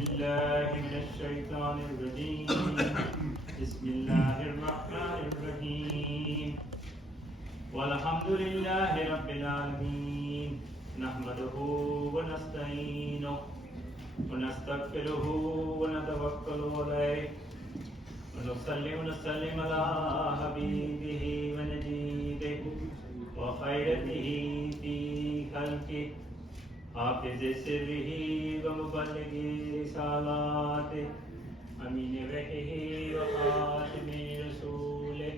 بالله من الشيطان الرجيم بسم الله الرحمن الرحيم والحمد لله رب العالمين نحمده ونستعينه ونستغفره ونتوكل عليه ونصلي ونسلم على حبيبه ونجيبه وخيرته في خلقه حافظ سره ومبلغ رسالاته أمين وحيه وخاتم رسوله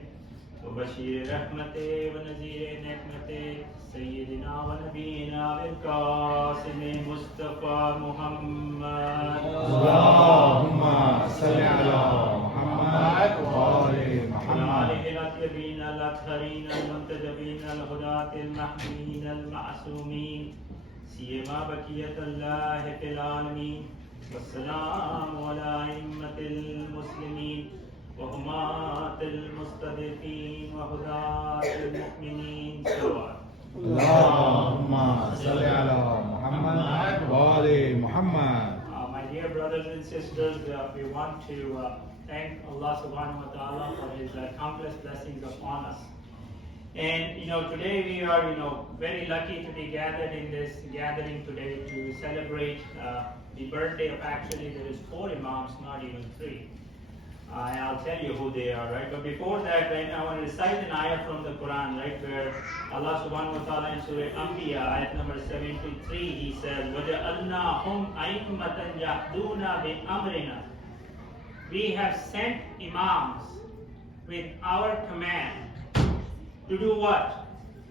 وبشير رحمته ونذير نعمته سيدنا ونبينا بالقاسم مصطفى محمد اللهم صل على محمد وآل محمد وآله الأطيبين الأطهرين المنتجبين الهداة المحمودين المعصومين سيما بقية الله في العالمين والسلام على أئمة المسلمين وهمات المستضيفين وهداة المؤمنين سواء. اللهم صل على محمد وآل محمد. My dear brothers and sisters, we want to thank Allah subhanahu wa ta'ala for His countless blessings upon us. And today we are very lucky to be gathered in this gathering today to celebrate the birthday of, actually there is 4 Imams, not even 3. And I'll tell you who they are, right? But before that, right, I want to recite an ayah from the Quran, right, where Allah subhanahu wa ta'ala in Surah Anbiya, ayat number 73, He says, وَجَعَلْنَاهُمْ أَئِمَّةً يَهْدُونَ بِأَمْرِنَا. We have sent Imams with our command to do what?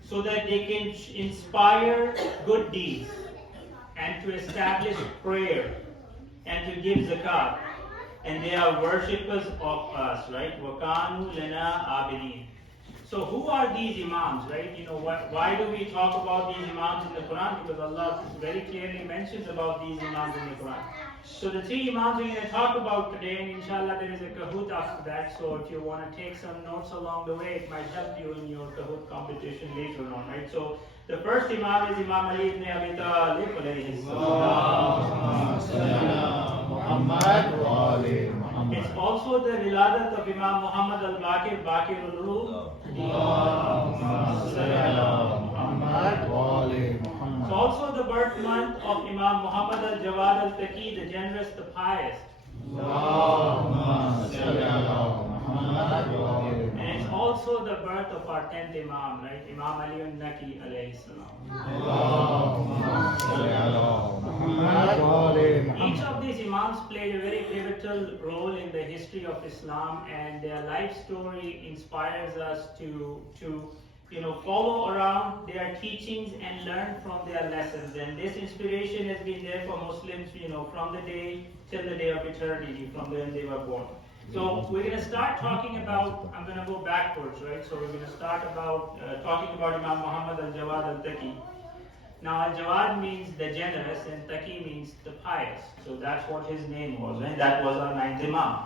So that they can inspire good deeds and to establish prayer and to give zakat. And they are worshippers of us, right? وَكَانُوا لَنَا عَابِدِينَ. So who are these Imams, right? Why do we talk about these Imams in the Quran? Because Allah very clearly mentions about these Imams in the Quran. So the 3 Imams we're going to talk about today, and inshallah there is a Kahoot after that. So if you want to take some notes along the way, it might help you in your Kahoot competition later on, right? So the first Imam is Imam Ali ibn Abi Talib alayhi salam. It's also the Wiladat of Imam Muhammad al-Baqir, Baqir al-Ruh. It's also the birth month of Imam Muhammad al-Jawad al-Taqi, the generous, the pious. And it's also the birth of our 10th Imam, right? Imam Ali al-Naqi alayhi salam. Each of these Imams played a very pivotal role in the history of Islam, and their life story inspires us to follow around their teachings and learn from their lessons. And this inspiration has been there for Muslims, from the day till the day of eternity, from when they were born. So we're going to start talking about, I'm going to go backwards, right? So we're going to start about talking about Imam Muhammad al-Jawad al-Taqi. Now al-Jawad means the generous and Taqi means the pious. So that's what his name was, and that was our 9th Imam.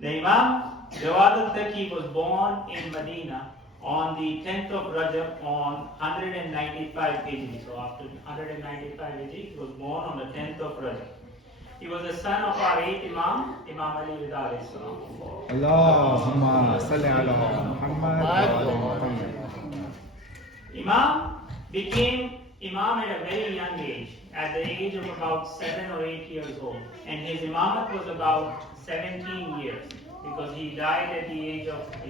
The Imam Jawad al-Taqi was born in Medina on the 10th of Rajab on 195 Hijri. So after 195 Hijri, he was born on the 10th of Rajab. He was the son of our 8th Imam, Imam Ali Rida alayhi salam. Allahumma salli ala Muhammad. Imam became Imam at a very young age, at the age of about 7 or 8 years old. And his Imamat was about 17 years, because he died at the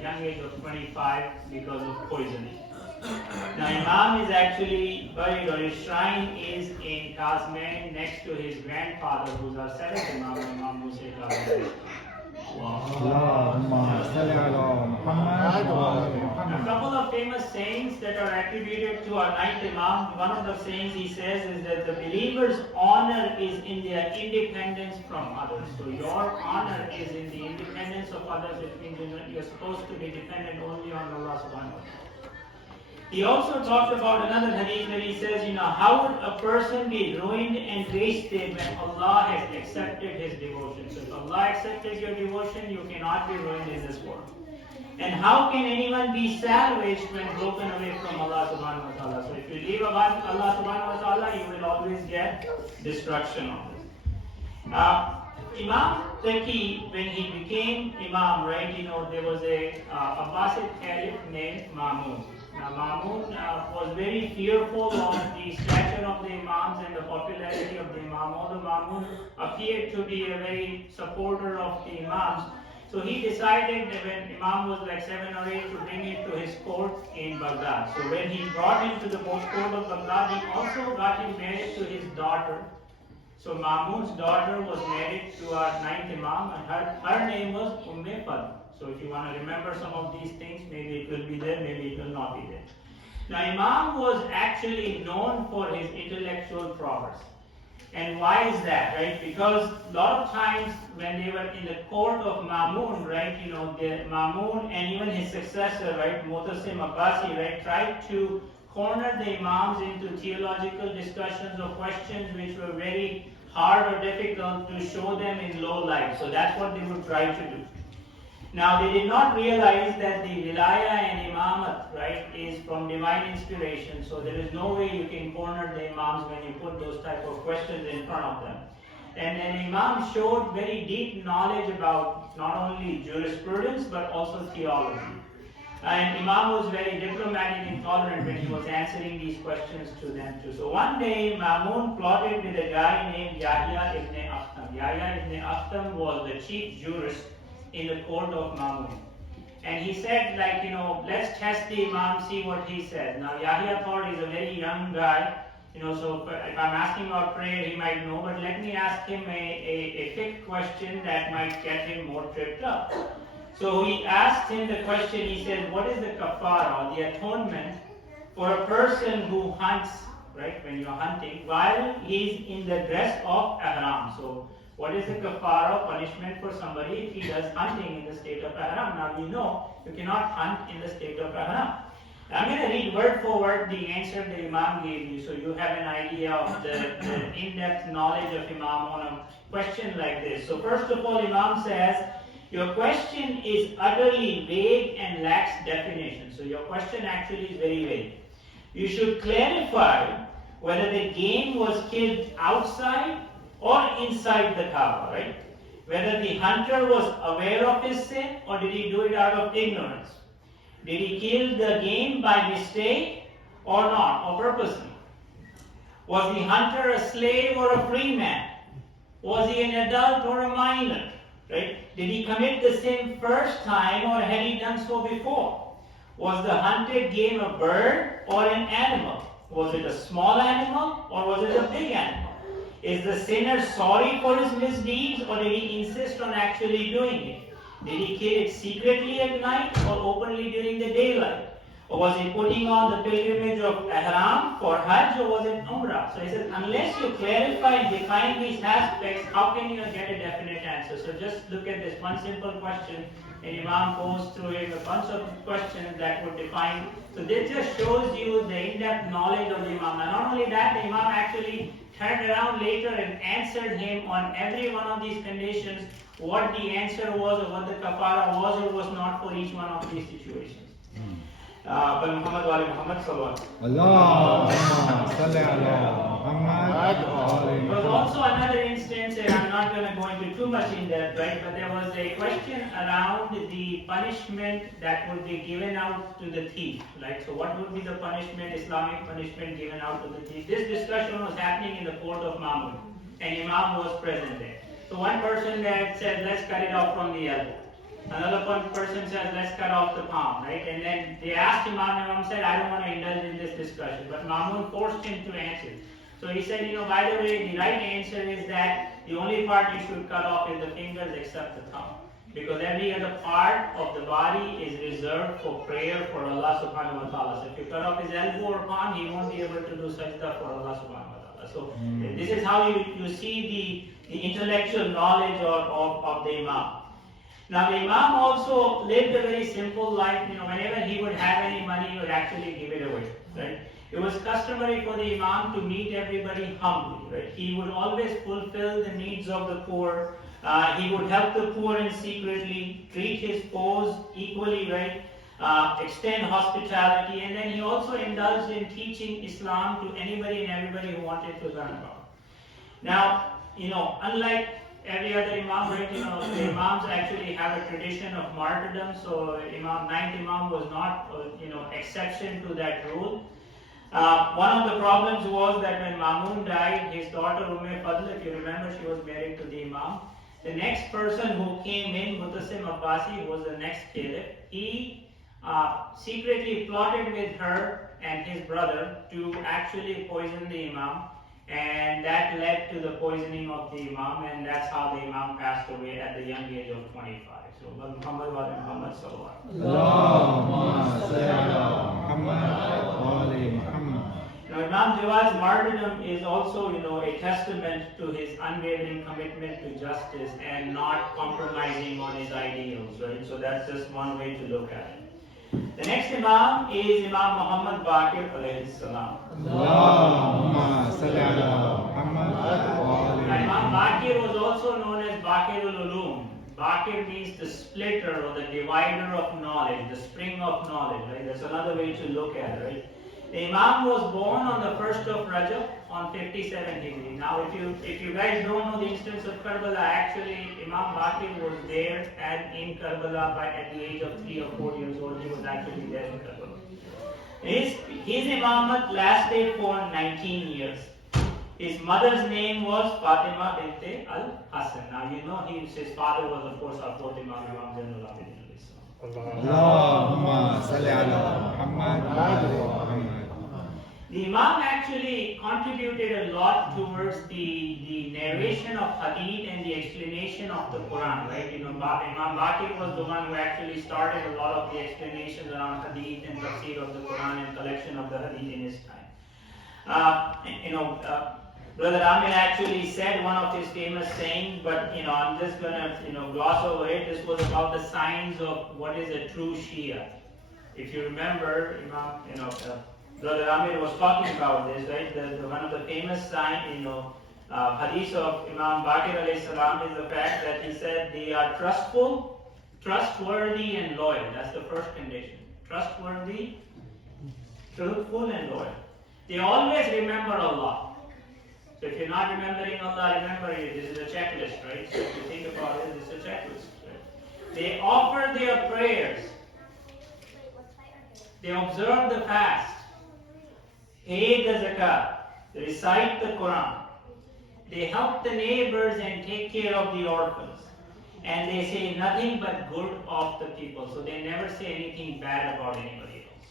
young age of 25 because of poisoning. Now Imam is actually buried, or his shrine is in Kazmain next to his grandfather, who's our 7th Imam, Imam Musa Kazmain. A couple of famous sayings that are attributed to our 9th Imam. One of the sayings he says is that the believer's honor is in their independence from others. So your honor is in the independence of others, which means you're supposed to be dependent only on Allah subhanahu wa ta'ala. He also talked about another hadith where he says, how would a person be ruined and wasted when Allah has accepted his devotion? So if Allah accepted your devotion, you cannot be ruined in this world. And how can anyone be salvaged when broken away from Allah subhanahu wa ta'ala? So if you leave Allah subhanahu wa ta'ala, you will always get destruction on this. Imam Taqi, when he became Imam, right, there was a Abbasid caliph named Mamun. Now, Mamun was very fearful of the stature of the Imams and the popularity of the Imam. Although Mamun appeared to be a very supporter of the Imams, so he decided that when Imam was like 7 or 8 to bring him to his court in Baghdad. So when he brought him to the court of Baghdad, he also got him married to his daughter. So Mamun's daughter was married to our 9th Imam, and her name was Fadl. So if you want to remember some of these things, maybe it will be there, maybe it will not be there. Now Imam was actually known for his intellectual prowess. And why is that, right? Because a lot of times when they were in the court of Mamun, right, Mamun and even his successor, right, Muhtasim Abbasi, right, tried to corner the Imams into theological discussions or questions which were very hard or difficult to show them in low light. So that's what they would try to do. Now they did not realize that the Wilaya and Imamat, right, is from divine inspiration. So there is no way you can corner the Imams when you put those type of questions in front of them. And Imam showed very deep knowledge about not only jurisprudence but also theology. And Imam was very diplomatic and tolerant when he was answering these questions to them too. So one day Mamun plotted with a guy named Yahya ibn Akhtam. Yahya ibn Akhtam was the chief jurist in the court of Mamun. And he said, like, let's test the Imam, see what he says. Now Yahya thought he's a very young guy, so if I'm asking about prayer, he might know, but let me ask him a fiqh question that might get him more tripped up. So he asked him the question, he said, what is the kafara, the atonement, for a person who hunts, right, when you're hunting, while he's in the dress of ihram? So what is the kafara, punishment for somebody if he does hunting in the state of ihram? Now we know you cannot hunt in the state of ihram. I'm going to read word for word the answer the Imam gave you so you have an idea of the in-depth knowledge of Imam on a question like this. So first of all, Imam says, your question is utterly vague and lacks definition. So your question actually is very vague. You should clarify whether the game was killed outside or inside the Kaaba, right? Whether the hunter was aware of his sin or did he do it out of ignorance? Did he kill the game by mistake or not, or purposely? Was the hunter a slave or a free man? Was he an adult or a minor? Right? Did he commit the sin first time or had he done so before? Was the hunted game a bird or an animal? Was it a small animal or was it a big animal? Is the sinner sorry for his misdeeds or did he insist on actually doing it? Did he kill it secretly at night or openly during the daylight? Or was he putting on the pilgrimage of ihram for Hajj or was it Umrah? So he says, unless you clarify and define these aspects, how can you get a definite answer? So just look at this one simple question, and Imam goes through it, a bunch of questions that would define. So this just shows you the in-depth knowledge of the Imam. And not only that, the Imam actually turned around later and answered him on every one of these conditions, what the answer was or what the kafara was or was not for each one of these situations. Muhammad wa ali Muhammad sallallahu Allahumma salli ala Muhammad. There was also another instance, and I'm not going to go into too much in depth, right? But there was a question around the punishment that would be given out to the thief, right? So what would be the punishment, Islamic punishment given out to the thief? This discussion was happening in the court of Mamun, and Imam was present there. So one person there said, let's cut it off from the elbow. Another person says, let's cut off the palm, right? And then they asked Imam said, I don't want to indulge in this discussion. But Mamun forced him to answer. So he said, by the way, the right answer is that the only part you should cut off is the fingers except the thumb. Because every other part of the body is reserved for prayer for Allah subhanahu wa ta'ala. So if you cut off his elbow or palm, he won't be able to do sajda for Allah subhanahu wa ta'ala. So this is how you see the intellectual knowledge of the Imam. Now the Imam also lived a very simple life. Whenever he would have any money, he would actually give it away. Right? It was customary for the Imam to meet everybody humbly. Right? He would always fulfill the needs of the poor. He would help the poor in secretly, treat his foes equally, right? Extend hospitality, and then he also indulged in teaching Islam to anybody and everybody who wanted to learn about it. Now, unlike every other Imam, right, the Imams actually have a tradition of martyrdom, so ninth Imam was not, exception to that rule. One of the problems was that when Mamun died, his daughter Fadl, if you remember, she was married to the Imam. The next person who came in, Mutasim Abbasi, was the next caliph. He secretly plotted with her and his brother to actually poison the Imam, and that led to the poisoning of the Imam, and that's how the Imam passed away at the young age of 25. So, Muhammad wa Muhammad sallallahu alaihi wasallam. Now, Imam Jawad's martyrdom is also, a testament to his unwavering commitment to justice and not compromising on his ideals, right? So that's just one way to look at it. The next Imam is Imam Muhammad Baqir alayhi salam. Imam Baqir was also known as Baqirul Ulum. Baqir means the splitter or the divider of knowledge, the spring of knowledge, right? That's another way to look at it, right? The Imam was born on the 1st of Rajab on 57 Hijri. Now, if you guys don't know the instance of Karbala, actually Imam Baqir was there and in Karbala at the age of 3 or 4 years old. He was actually there in Karbala. His Imamat lasted for 19 years. His mother's name was Fatima bint al-Hasan. Now, his father was, of course, our fourth Imam, Imam Zainul Abidin. The Imam actually contributed a lot towards the narration of Hadith and the explanation of the Quran, right? Imam Baqir was the one who actually started a lot of the explanations around Hadith and tafsir of the Quran and collection of the Hadith in his time. Brother Amir actually said one of his famous sayings, but I'm just gonna gloss over it. This was about the signs of what is a true Shia. If you remember, Brother Amir was talking about this, right? One of the famous signs, hadith of Imam Baqir alayhi salam is the fact that he said they are trustful, trustworthy, and loyal. That's the first condition. Trustworthy, truthful, and loyal. They always remember Allah. So if you're not remembering Allah, remember it. This is a checklist, right? So if you think about it, it's a checklist. Right? They offer their prayers. They observe the fast. Pay the zakat. They recite the Quran. They help the neighbors and take care of the orphans. And they say nothing but good of the people. So they never say anything bad about anybody else.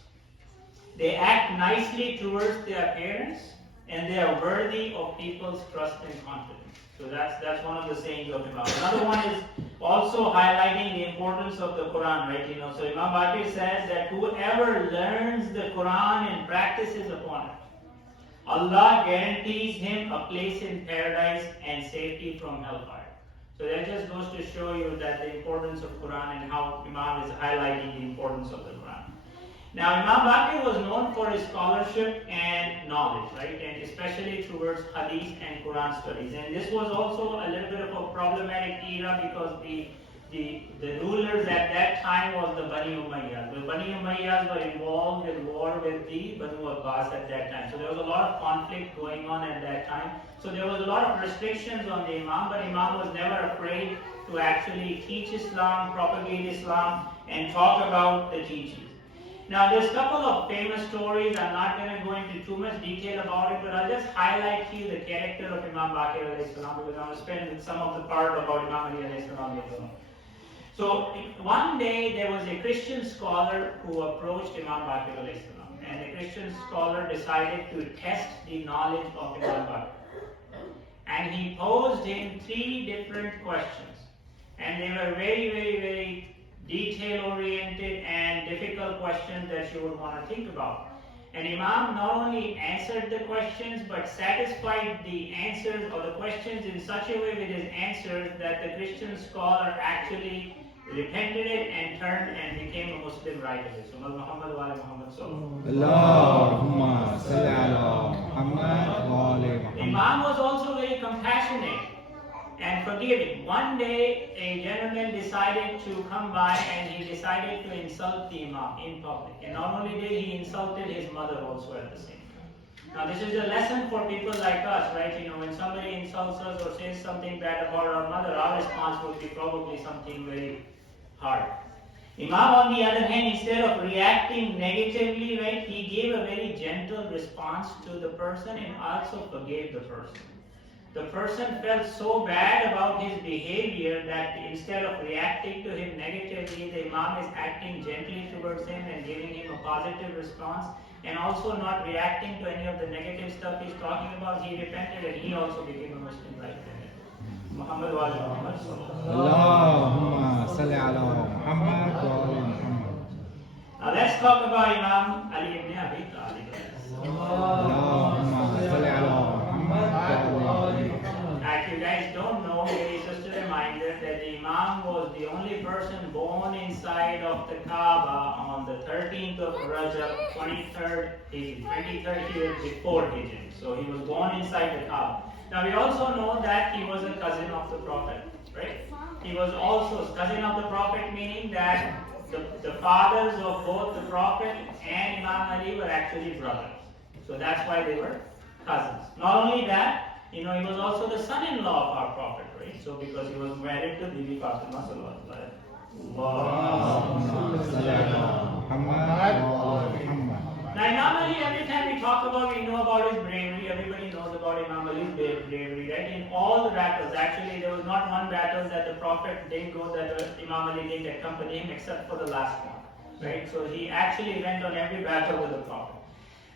They act nicely towards their parents. And they are worthy of people's trust and confidence. So that's one of the sayings of Imam. Another one is also highlighting the importance of the Quran, right? So Imam Baqir says that whoever learns the Quran and practices upon it, Allah guarantees him a place in paradise and safety from hellfire. So that just goes to show you that the importance of Quran and how Imam is highlighting the importance of the Quran. Now, Imam Baqir was known for his scholarship and knowledge, right? And especially towards Hadith and Quran studies. And this was also a little bit of a problematic era because the rulers at that time was the Bani Umayyad. The Bani Umayyads were involved in war with the Banu Abbas at that time. So there was a lot of conflict going on at that time. So there was a lot of restrictions on the Imam, but Imam was never afraid to actually teach Islam, propagate Islam, and talk about the teachings. Now, there's a couple of famous stories. I'm not going to go into too much detail about it, but I'll just highlight to you the character of Imam Baqir alayhi salam because I'm going to spend some of the part about Imam Ali alayhi salam. So, one day there was a Christian scholar who approached Imam Baqir alayhi salam, and the Christian scholar decided to test the knowledge of Imam Baqir. And he posed him 3 different questions, and they were very, very, very detail-oriented and difficult questions that you would want to think about. And Imam not only answered the questions, but satisfied the answers or the questions in such a way with his answers that the Christian scholar actually repented it and turned and became a Muslim right away. So, Muhammad wa Muhammad sallallahu Allahumma salli ala Muhammad wa ali Muhammad. Imam was also very compassionate and forgiving. One day, a gentleman decided to come by and he decided to insult the Imam in public. And not only did he insulted his mother also at the same time. Now this is a lesson for people like us, right? You know, when somebody insults us or says something bad about our mother, our response would be probably something very hard. Imam, on the other hand, instead of reacting negatively, right, he gave a very gentle response to the person and also forgave the person. The person felt so bad about his behavior that instead of reacting to him negatively, the Imam is acting gently towards him and giving him a positive response, and also not reacting to any of the negative stuff he's talking about. He repented and he also became a Muslim right then. Muhammad wa ali Muhammad Allahumma salli ala Muhammad wa ali Muhammad. Now let's talk about Imam Ali ibn Abi Talib. Allahumma salli ala Muhammad wa ali Muhammad. Now, if you guys don't know, maybe just a reminder that the Imam was the only person born inside of the Kaaba on the 13th of Rajab, 23rd year before Hijri. So he was born inside the Kaaba. Now we also know that he was a cousin of the Prophet, right? He was also a cousin of the Prophet, meaning that the fathers of both the Prophet and Imam Ali were actually brothers. So that's why they were cousins. Not only that, you know, he was also the son-in-law of our Prophet, right? So because he was married to Bibi Fatima sallallahu alaihi Allahumma salli ala Muhammad wa ali Muhammad. Now Imam Ali, every time we talk about, we know about his bravery. Everybody knows about Imam Ali's bravery, right? In all the battles, actually, there was not one battle that the Prophet didn't go that Imam Ali didn't accompany him, except for the last one, right? So he actually went on every battle with the Prophet.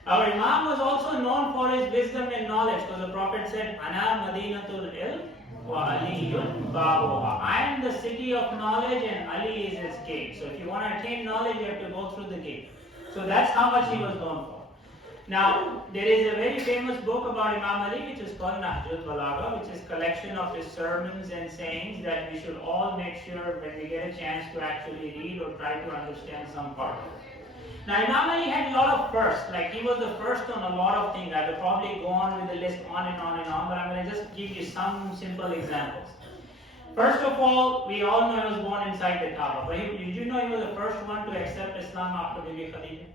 Our Imam was also known for his wisdom and knowledge, because the Prophet said, "Ana Madinatul Ilm wa Aliyun Babuha." I am the city of knowledge and Ali is its gate. So if you want to attain knowledge, you have to go through the gate. So that's how much he was known for. Now, there is a very famous book about Imam Ali which is called Nahjul Balagha, which is a collection of his sermons and sayings that we should all make sure when we get a chance to actually read or try to understand some part of it. Now, Imam Ali had a lot of firsts, like he was the first on a lot of things. I could probably go on with the list on and on and on, but I'm going to just give you some simple examples. First of all, we all know he was born inside the Kaaba. But did you know he was the first one to accept Islam after Bibi Khadija?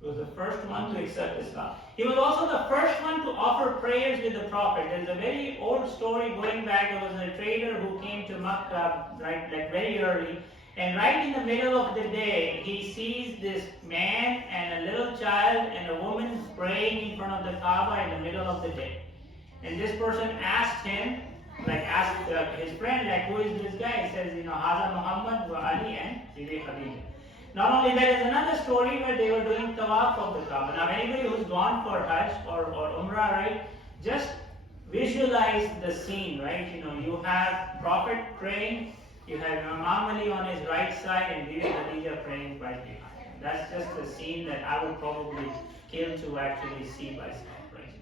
He was the first one to accept Islam. He was also the first one to offer prayers with the Prophet. There's a very old story going back. There was a trader who came to Makkah, right, like very early. And right in the middle of the day, he sees this man and a little child and a woman praying in front of the Kaaba in the middle of the day. And this person asked him, asked his friend, who is this guy? He says, Haza Muhammad wa Ali and Bibi Khadija. Not only that, there's another story where they were doing tawaf of the Kaaba. Now, anybody who's gone for Hajj or Umrah, right, just visualize the scene, right? You have Prophet praying, you have Imam Ali on his right side, and Bibi Khadija praying right behind him. That's just a scene that I would probably kill to actually see myself, right?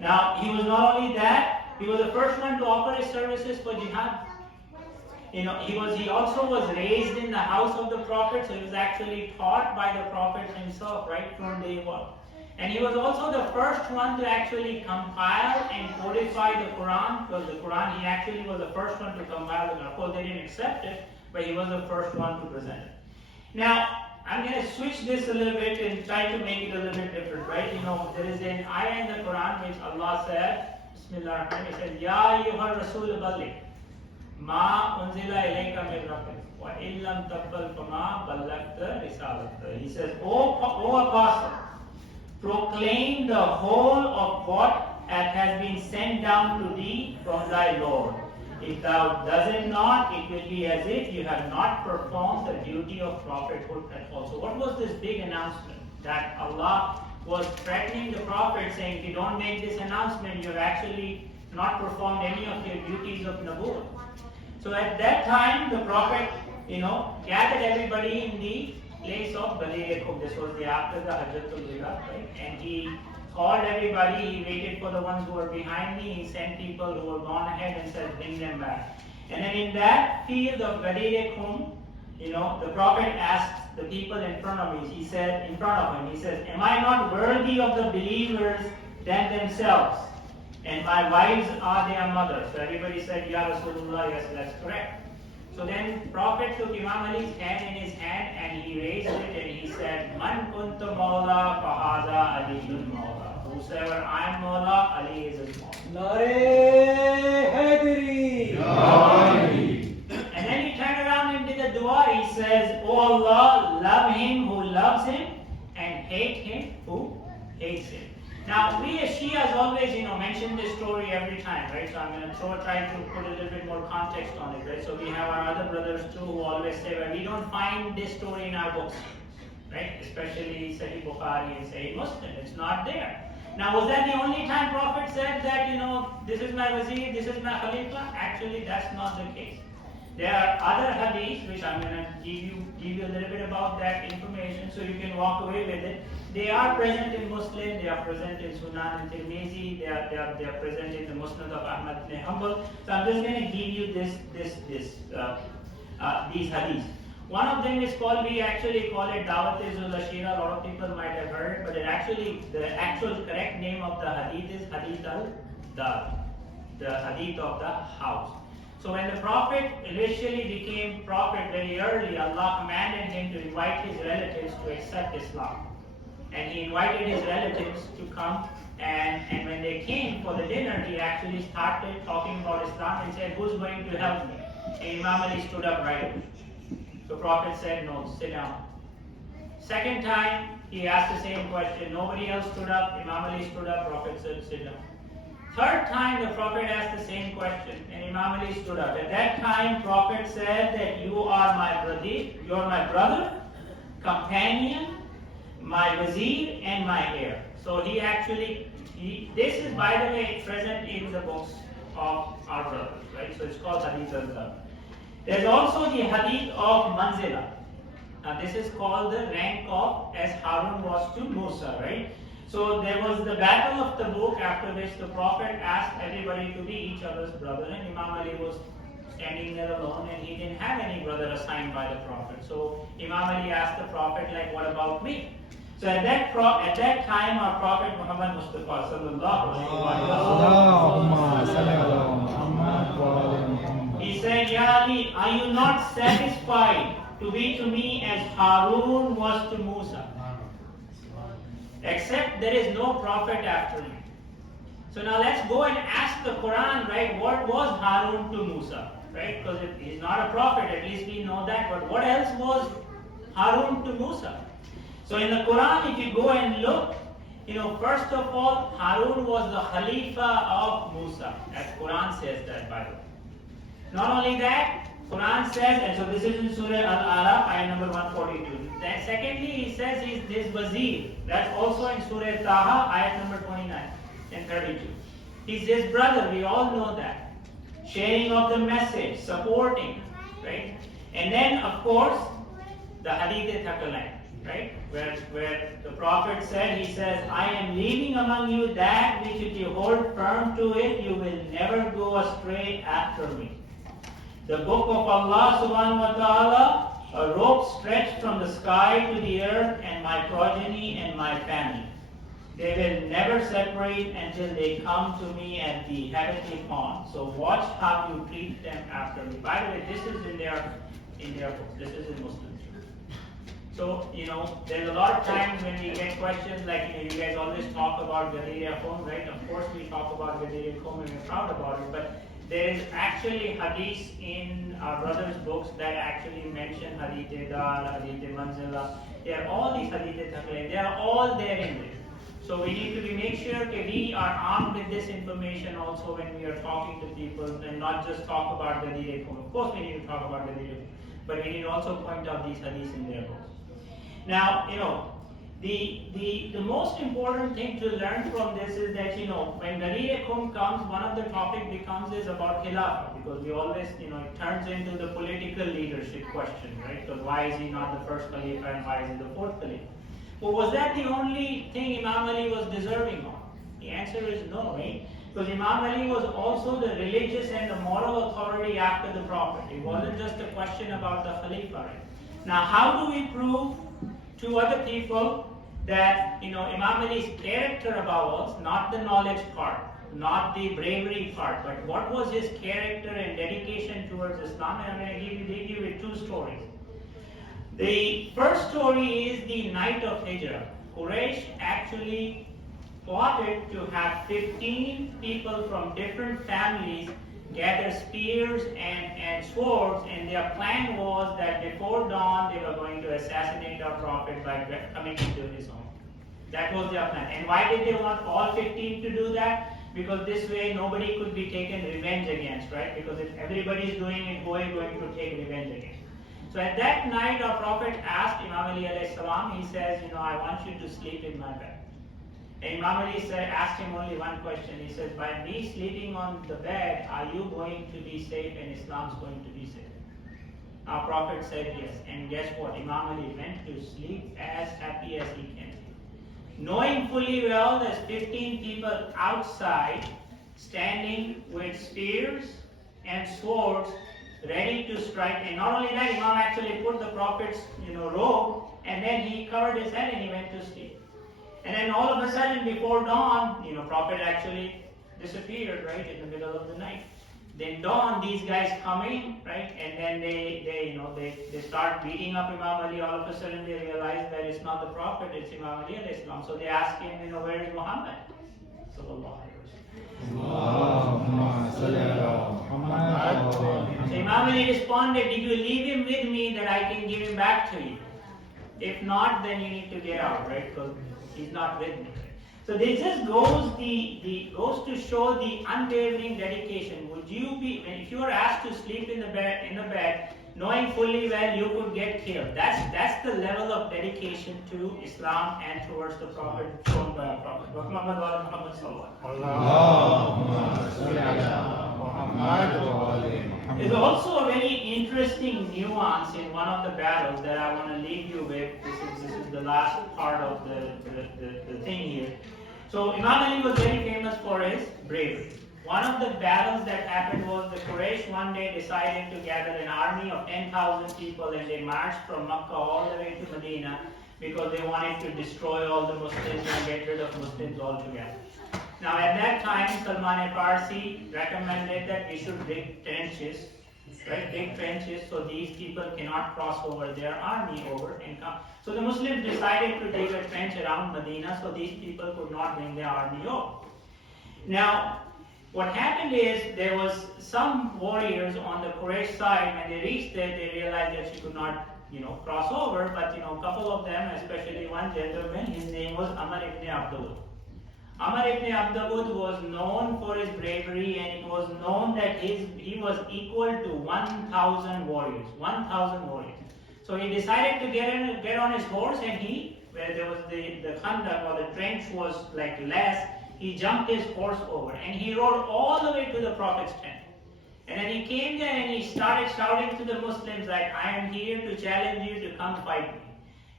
Now, he was not only that, he was the first one to offer his services for jihad. He also was raised in the house of the Prophet, so he was actually taught by the Prophet himself right from day one. And he was also the first one to actually compile and codify the Quran, because the Quran, he actually was the first one to compile it. Of course, they didn't accept it, but he was the first one to present it. Now, I'm going to switch this a little bit and try to make it a little bit different, right? There is an ayah in the Quran which Allah said, Bismillah ar-Rahman, He said, Ya ayyuhar Rasul balligh ma unzila ilayka min rabbik wa illam taf'al fama ballaghta risalata. He says, O Apostle, proclaim the whole of what has been sent down to thee from thy Lord. If thou does it not, it will be as if you have not performed the duty of prophethood at all. So what was this big announcement? That Allah was threatening the Prophet, saying, if you don't make this announcement, you have actually not performed any of your duties of Nabuwwah. So at that time, the Prophet, gathered everybody in the place of Balirekum. This was after the Hajjatul Wada, right? And he called everybody, he waited for the ones who were behind me, he sent people who were gone ahead and said, bring them back. And then in that field of Balirekum, the Prophet asked the people in front of him, he says, am I not worthy of the believers than themselves? And my wives are their mothers. So everybody said, Ya Rasulullah, yes, that's correct. So then Prophet took Imam Ali's hand in his hand and he raised it and he said, Man kunta mawla fahaza aliyun mawla. whosoever I am Mawla, Ali is his Mawla. Nare Haidari. And then he turned around and did the dua. He says, "O Allah, love him who loves him and hate him who hates him." Now, we as Shias always, mention this story every time, right? So I'm going to try to put a little bit more context on it, right? So we have our other brothers too who always say, well, we don't find this story in our books, right? Especially Sahih Bukhari and Sahih Muslim. It's not there. Now, was that the only time Prophet said that, this is my wazir, this is my khalifa? Actually, that's not the case. There are other hadiths which I'm going to give you a little bit about that information so you can walk away with it. They are present in Muslim, they are present in Sunan and Tirmizi, they are present in the Musnad of Ahmad ibn Hanbal. So I'm just going to give you these hadiths. One of them is called, we actually call it Dawat-e-Zul Ashira. A lot of people might have heard, but the actual correct name of the hadith is Hadith al-Dar, the hadith of the house. So when the Prophet initially became Prophet very early, Allah commanded him to invite his relatives to accept Islam. And he invited his relatives to come, and when they came for the dinner, he actually started talking about Islam and said, "Who's going to help me?" And Imam Ali stood up right away. So Prophet said, "No, sit down." Second time, he asked the same question. Nobody else stood up. Imam Ali stood up. Prophet said, "Sit down." Third time, the Prophet asked the same question, and Imam Ali stood up. At that time, Prophet said that you are my brother, companion, my wazir, and my heir. So this is, by the way, present in the books of our brothers, right? So it's called Hadith al-Dar. There's also the Hadith of Manzila. Now this is called the rank of as Harun was to Musa, right? So there was the battle of Tabuk, after which the Prophet asked everybody to be each other's brother, and Imam Ali was standing there alone, and he didn't have any brother assigned by the Prophet. So Imam Ali asked the Prophet, like, what about me? So at that time, our Prophet Muhammad Mustafa sallallahu alaihi wasallam, he said, "Ya Ali, are you not satisfied to be to me as Harun was to Musa? Except there is no prophet after me." So now let's go and ask the Quran, right? What was Harun to Musa, right? Because if he's not a prophet, at least we know that. But what else was Harun to Musa? So in the Quran, if you go and look, first of all, Harun was the Khalifa of Musa. As Quran says that, by the way. Not only that, Quran says, and so this is in Surah Al-Araf, ayah number 142. Then secondly, he says he's this wazir. That's also in Surah Taha, ayah number 29 and 32. He's his brother, we all know that. Sharing of the message, supporting, right? And then, of course, the Hadith-e-Thaqalain, right? Where the Prophet said, he says, "I am leaving among you that which if you hold firm to it, you will never go astray after me. The book of Allah subhanahu wa ta'ala, a rope stretched from the sky to the earth, and my progeny and my family. They will never separate until they come to me at the heavenly pond. So watch how you treat them after me." By the way, this is in their book. This is in Muslims. So, there's a lot of times when we get questions like, you guys always talk about Gadir Qawm, right? Of course we talk about Gadir Qawm and we're proud about it, but there is actually hadith in our brothers' books that actually mention Hadith-e-Dar, Hadith-e-Manzila. They are all these Hadith-e-Thaqalain. They are all there in there. So we need to make sure that we are armed with this information also when we are talking to people, and not just talk about Gadir Qawm. Of course we need to talk about Gadir Qawm, but we need to also point out these hadiths in their books. Now, the most important thing to learn from this is that, when Gadir Qawm comes, one of the topic becomes is about Khilafah, because we always, it turns into the political leadership question, right? Because why is he not the first Khalifa and why is he the fourth Khalifa? Well, was that the only thing Imam Ali was deserving of? The answer is no, right? Because Imam Ali was also the religious and the moral authority after the Prophet. It wasn't just a question about the Khalifa, right? Now, how do we prove to other people that, Imam Ali's character above all, not the knowledge part, not the bravery part, but what was his character and dedication towards Islam? And I'm going to give you two stories. The first story is the night of Hijrah. Quraysh actually spotted to have 15 people from different families gather spears and swords, and their plan was that before dawn they were going to assassinate our prophet by coming into his home. That was their plan. And why did they want all 15 to do that? Because this way nobody could be taken revenge against, right? Because if everybody is doing it, who are you going to take revenge against? So at that night, our prophet asked Imam Ali alayhi salam, he says, I want you to sleep in my bed. And Imam Ali asked him only one question. He says, by me sleeping on the bed, are you going to be safe and Islam is going to be safe? Our prophet said yes. And guess what? Imam Ali went to sleep as happy as he can. Knowing fully well there's 15 people outside standing with spears and swords ready to strike. And not only that, Imam actually put the prophet's robe, and then he covered his head and he went to sleep. And then all of a sudden before dawn, prophet actually disappeared, right, in the middle of the night. Then dawn, these guys come in, right, and then they start beating up Imam Ali. All of a sudden they realize that it's not the prophet, it's Imam Ali alayhi salam. So they ask him, where is Muhammad? Sallallahu alaihi wasallam. So Imam Ali responded, did you leave him with me that I can give him back to you? If not, then you need to get out, right, because he's not with me. So this just goes to show the unwavering dedication. Would you be, if you are asked to sleep in the bed, knowing fully well you could get killed? That's the level of dedication to Islam and towards the Prophet shown by our Prophet. There's also a very interesting nuance in one of the battles that I want to leave you with. This is the last part of the thing here. So Imam Ali was very famous for his bravery. One of the battles that happened was the Quraysh one day decided to gather an army of 10,000 people, and they marched from Makkah all the way to Medina because they wanted to destroy all the Muslims and get rid of Muslims altogether. Now at that time, Salman Farsi recommended that we should dig trenches, right? Big trenches, so these people cannot cross over their army over and come. So the Muslims decided to dig a trench around Medina so these people could not bring their army over. Now, what happened is there was some warriors on the Quraysh side. When they reached there, they realized that she could not, cross over. But a couple of them, especially one gentleman, his name was Amr ibn Abdul. Amr ibn Abdul was known for his bravery, and it was known that he was equal to 1,000 warriors. 1,000 warriors. So he decided to get on his horse, and where there was the khandak or the trench was like less, he jumped his horse over and he rode all the way to the Prophet's tent. And then he came there and he started shouting to the Muslims like, I am here to challenge you to come fight me.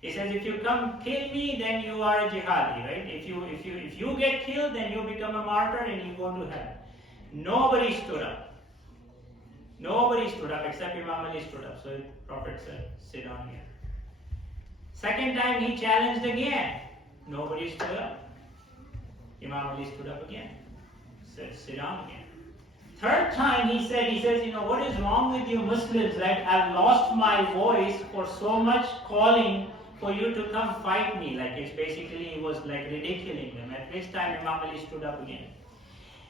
He says, if you come kill me, then you are a jihadi, right? If you get killed, then you become a martyr and you go to hell. Nobody stood up. Nobody stood up except Imam Ali stood up. So the Prophet said, sit down here. Second time he challenged again. Nobody stood up. Imam Ali stood up again. Said, sit down again. Third time he says, what is wrong with you Muslims? Like, I've lost my voice for so much calling for you to come fight me. Like, it's basically, he was like ridiculing them. At which time Imam Ali stood up again.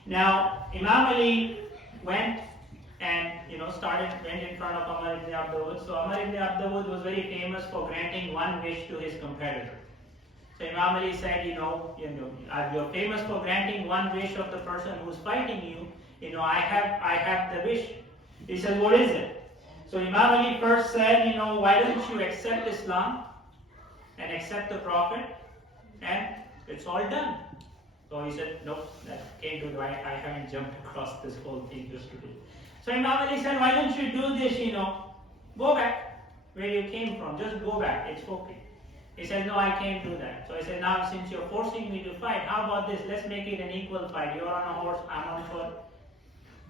Now, Imam Ali went and, went in front of Amr ibn Abdul. So Amr ibn Abdul was very famous for granting one wish to his competitor. So Imam Ali said, you're famous for granting one wish of the person who's fighting you. I have the wish. He said, what is it? So Imam Ali first said, why don't you accept Islam and accept the Prophet, and it's all done. So he said, nope, that can't do it. I haven't jumped across this whole thing just to do. So Imam Ali said, why don't you do this, go back where you came from. Just go back. It's okay. He said, no, I can't do that. So I said, now since you're forcing me to fight, how about this? Let's make it an equal fight. You're on a horse, I'm on foot.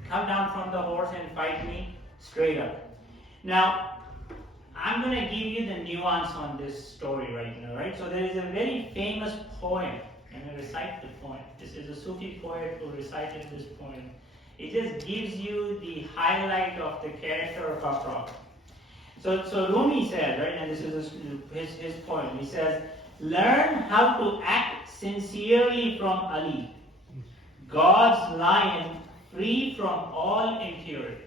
Come down from the horse and fight me straight up. Now, I'm going to give you the nuance on this story right now, right? So there is a very famous poem, and I recite the poem. This is a Sufi poet who recited this poem. It just gives you the highlight of the character of our Prophet. So Rumi said, right, and this is his poem. He says, Learn how to act sincerely from Ali, God's lion, free from all impurity.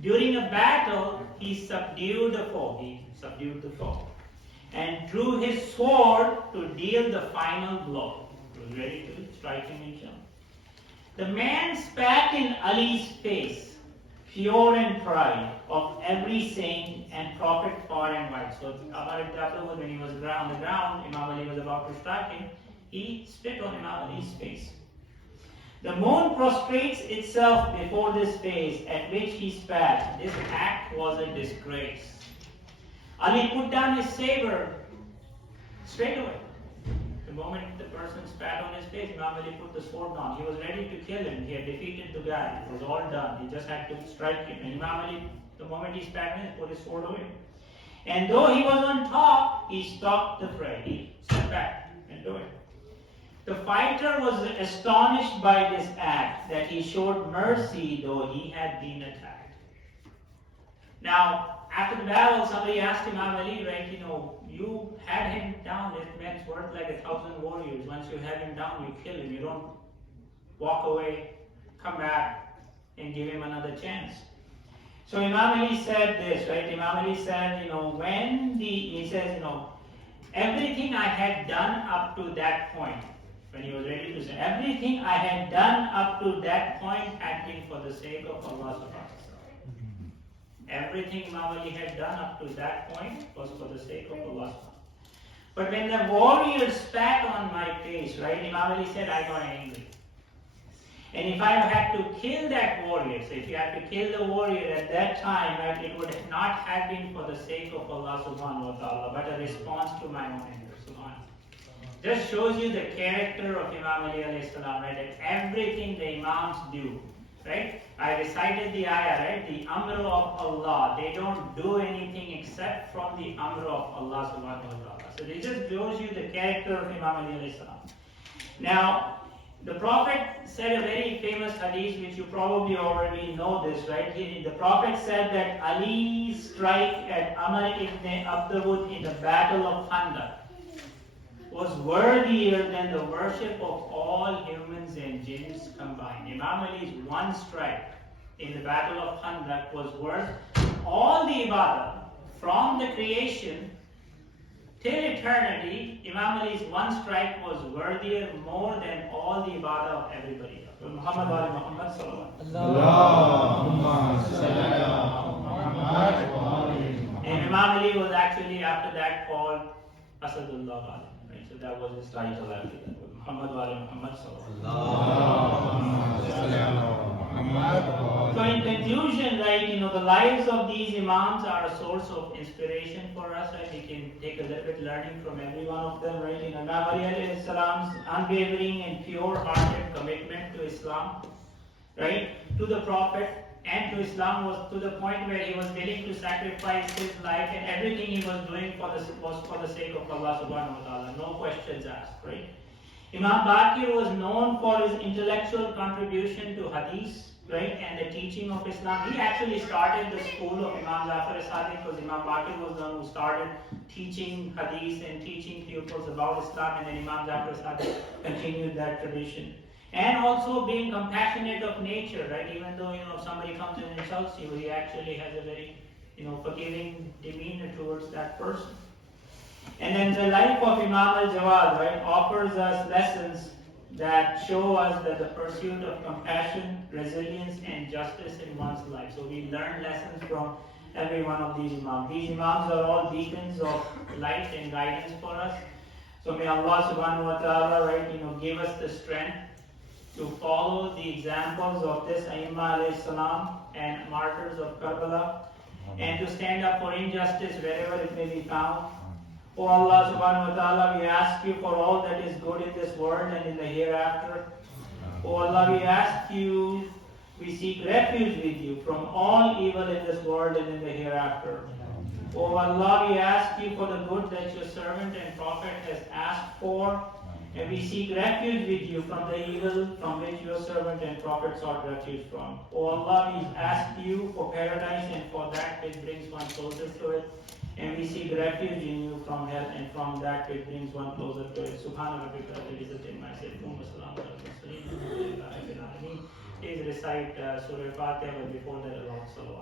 During a battle, he subdued the foe. And drew his sword to deal the final blow. He was ready to strike him and kill him. The man spat in Ali's face, pure in pride of every saint and prophet far and wide. So Amar ibn Abdul, when he was on the ground, Imam Ali was about to strike him, he spit on Imam Ali's face. The moon prostrates itself before this face at which he spat. This act was a disgrace. Ali put down his saber straight away. The moment the person spat on his face, Imam Ali put the sword down. He was ready to kill him. He had defeated the guy. It was all done. He just had to strike him. And Imam Ali, the moment he spat on him, put his sword away. And though he was on top, he stopped the fray. He stepped back and do it. The fighter was astonished by this act, that he showed mercy though he had been attacked. Now, after the battle, somebody asked Imam Ali, right, you had him down. This man's worth like 1,000 warriors. Once you have him down, you kill him. You don't walk away, come back, and give him another chance. So Imam Ali said this, right? Imam Ali said, he says, everything I had done up to that point, when he was ready to say, everything I had done up to that point had been for the sake of Allah subhanahu wa ta'ala. Everything Imam Ali had done up to that point was for the sake of Allah. But when the warrior spat on my face, right, Imam Ali said, I got angry. And if I had to kill that warrior, so if you had to kill the warrior at that time, right, it would not have been for the sake of Allah subhanahu wa ta'ala, but a response to my own anger. Subhanallah. Just shows you the character of Imam Ali alayhi salam, right, that everything the Imams do, right? I recited the ayah, right? The amr of Allah. They don't do anything except from the amr of Allah subhanahu wa ta'ala. So it just shows you the character of Imam Ali alayhi salam. Now, the Prophet said a very famous hadith, which you probably already know this, right? The Prophet said that Ali's strike at Amr ibn Abdul in the battle of Khandaq was worthier than the worship of all humans and jinns combined. Imam Ali's one strike in the battle of Khandaq was worth all the ibadah from the creation till eternity. Imam Ali's one strike was worthier more than all the ibadah of everybody else. Muhammad wa ali Muhammad sallallahu Allahumma salli ala Muhammad wa ali Muhammad. And Imam Ali was actually after that called Asadullah Ali. Right? So that was his title after that. Muhammad wa ali Muhammad Allahumma salli ala Muhammad wa ali. So in conclusion, right, the lives of these Imams are a source of inspiration for us, right? We can take a little bit learning from every one of them, right? Imam Ali alayhi salam's unwavering and pure-hearted commitment to Islam, right, to the Prophet and to Islam was to the point where he was willing to sacrifice his life, and everything he was doing was for the sake of Allah subhanahu wa ta'ala. No questions asked, right? Imam Baqir was known for his intellectual contribution to hadith, right, and the teaching of Islam. He actually started the school of Imam Jafar as-Sadiq, because Imam Baqir was the one who started teaching hadith and teaching pupils about Islam, and then Imam Jafar as-Sadiq continued that tradition. And also being compassionate of nature, right? Even though if somebody comes and insults you, he actually has a very forgiving demeanor towards that person. And then the life of Imam al-Jawad, right, offers us lessons that show us that the pursuit of compassion, resilience, and justice in one's life. So we learn lessons from every one of these Imams. These Imams are all beacons of light and guidance for us. So may Allah subhanahu wa ta'ala, right, give us the strength to follow the examples of this Aimma alayhi salam and martyrs of Karbala, and to stand up for injustice wherever it may be found. O Allah subhanahu wa ta'ala, we ask you for all that is good in this world and in the hereafter. O Allah, we ask you, we seek refuge with you from all evil in this world and in the hereafter. O Allah, we ask you for the good that your servant and prophet has asked for, and we seek refuge with you from the evil from which your servant and prophet sought refuge from. O Allah, we ask you for paradise and for that which brings one closer to it. And we seek refuge in you from hell, and from that which brings one closer to it. Subhana rabbika rabbil izzati amma yasifun wa salamun alal mursalin walhamdulillahi rabbil alamin. Please recite Surah Fatiha, but before that, Allah salawat.